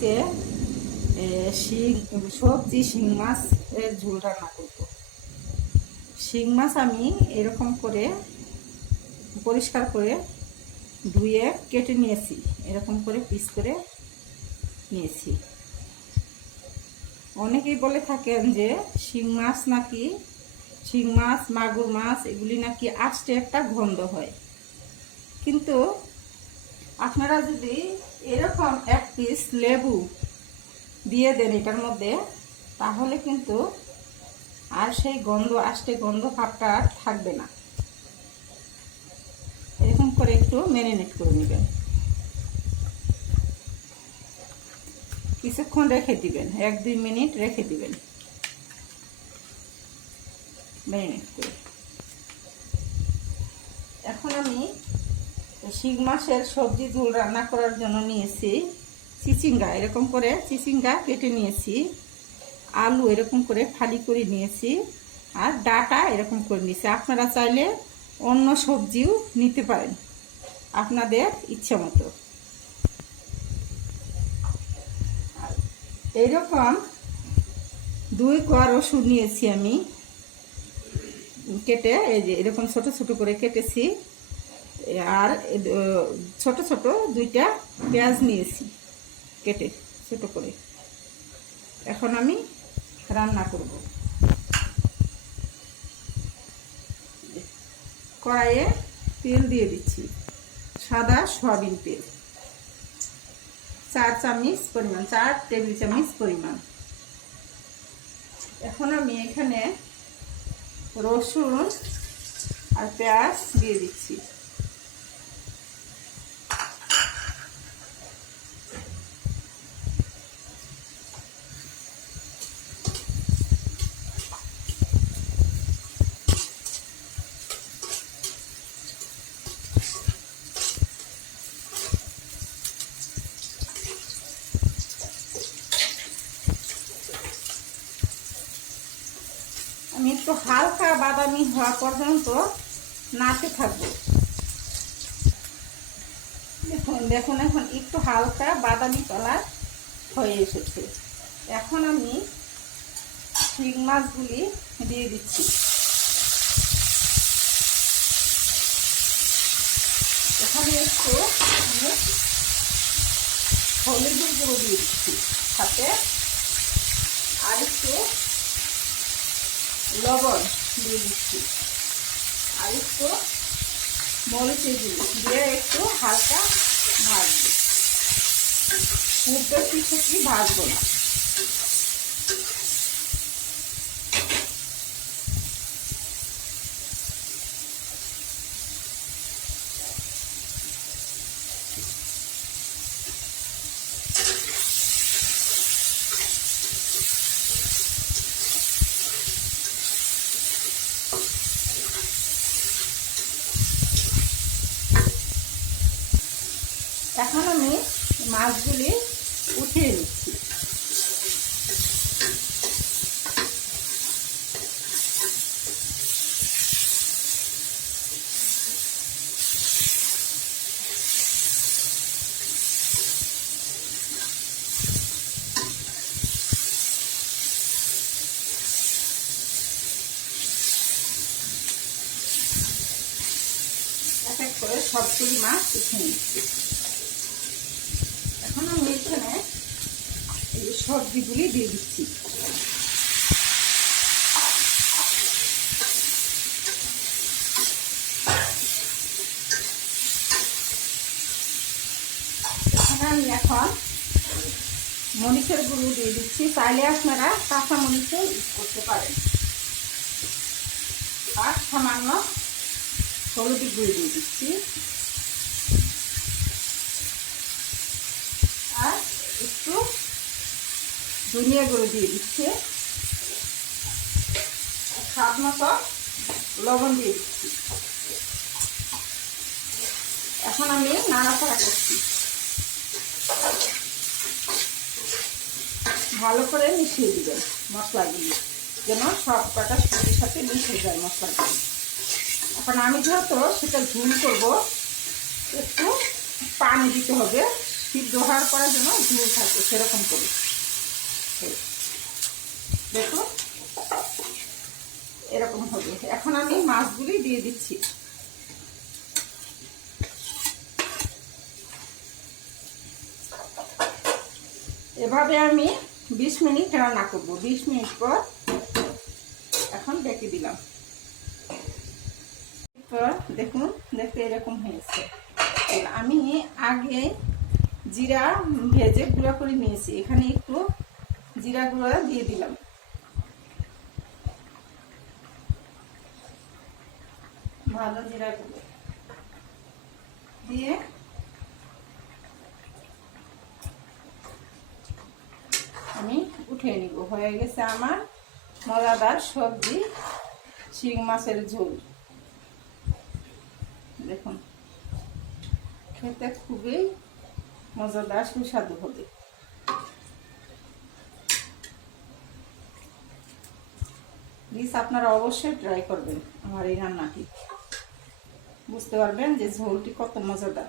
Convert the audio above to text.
আজকে সবজি শিং মাছ এর ঝোল রান্না করব। শিং মাছ আমি এরকম করে পরিষ্কার করে ধুয়ে কেটে নিয়েছি, এরকম করে পিস করে নিয়েছি। অনেকেই বলে থাকেন যে শিং মাছ নাকি, শিং মাছ মাগুর মাছ এগুলি নাকি আষ্টে একটা গন্ধ হয়, কিন্তু আপনারা যদি এরকম এক পিস লেবু দিয়ে দেন এটার মধ্যে, তাহলে কিন্তু আর সেই গন্ধ আষ্টে গন্ধ ভাবটা থাকবে না। এরকম করে একটু ম্যারিনেট করে নেবেন, কিছুক্ষণ রেখে দিবেন, 1-2 মিনিট রেখে দিবেন ম্যারিনেট করে। এখন আমি শিং মাছের সবজি ঝোল রান্না করার জন্য নিয়েছি চিচিঙ্গা, এরকম করে চিচিঙ্গা কেটে নিয়েছি, আলু এরকম করে ফালি করে নিয়েছি, আর ডাটা এরকম করে নিয়েছি। আপনারা চাইলে অন্য সবজিও নিতে পারেন আপনাদের ইচ্ছা মতো। এইরকম 2 কোয়া রসুন নিয়েছি আমি কেটে, এই যে এরকম ছোট ছোট করে কেটেছি, আর ছোট ছোট 2টা পেঁয়াজ নিয়েছি কেটে ছোট করে। এখন আমি রান্না করব। কড়াইয়ে তেল দিয়ে দিচ্ছি, সাদা সয়াবিন তেল 4 চামচ পরিমাণ, 4 টেবিল চামচ পরিমাণ। এখন আমি এখানে রসুন আর পেঁয়াজ দিয়ে দিচ্ছি। আমি একটু হালকা বাদামি হওয়া পর্যন্ত নাড়তে থাকবো। দেখুন এখন একটু হালকা বাদামি কালার হয়ে এসেছে। এখন আমি শিং মাছগুলি দিয়ে দিচ্ছি। এখানে একটু হলুদের গুঁড়ো দিয়ে দিচ্ছি, সাথে আর একটু লবণ দিয়ে দিচ্ছি, আর একটু মরিচের গুঁড়ো দিয়ে একটু হালকা ভাজবো, খুব বেশি ভাজবো না। এখন আমি মাছগুলি উঠিয়ে নিচ্ছি। এক এক করে সবগুলি মাছ উঠিয়ে নিচ্ছি। এখন আমি এখানে এই সবজিগুলি দিয়ে দিচ্ছি। এখানে আমি এখন মরিচের গুঁড়ো দিয়ে দিচ্ছি, চাইলে আপনারা কাঁচা মরিচও ইউজ করতে পারেন, আর সামান্য হলুদের গুঁড়ো দিয়ে দিচ্ছি, আর একটু ধনিয়া গুঁড়ো দিয়ে দিচ্ছি, স্বাদ মতো লবণ দিয়ে দিচ্ছি। এখন আমি নাড়াচাড়া করছি, ভালো করে মিশিয়ে দিবেন মশলাগুলি, যেন সব কটা সবজির সাথে মিশে যায় মশলাগুলি। এখন আমি যেহেতু সেটা ঝোল করব, একটু পানি দিতে হবে সিদ্ধ হওয়ার পরে যেন ঝোল থাকে সেরকম করে। দেখো এরকম হবে। এখন আমি মাছগুলি দিয়ে দিচ্ছি। এভাবে আমি 20 মিনিট রান্না করব। 20 মিনিট পর এখন ডেকে দিলাম। দেখুন, দেখতে এরকম হয়েছে। আমি আগে জিরা ভেজে গুঁড়া করে নিয়েছি, এখানে একটু জিরা গুঁড়া দিয়ে দিলাম। ভালো জিরা গুঁড়ো দিয়ে আমি উঠিয়ে নিব। হয়ে গেছে আমার মজাদার সবজি শিং মাছের ঝোল। দেখুন খেতে খুবই মজাদার সুস্বাদু হবে। প্লিজ আপনারা অবশ্যই ট্রাই করবেন আমার এই রান্নাটি, বুঝতে পারবেন যে ঝোলটি কত মজাদার।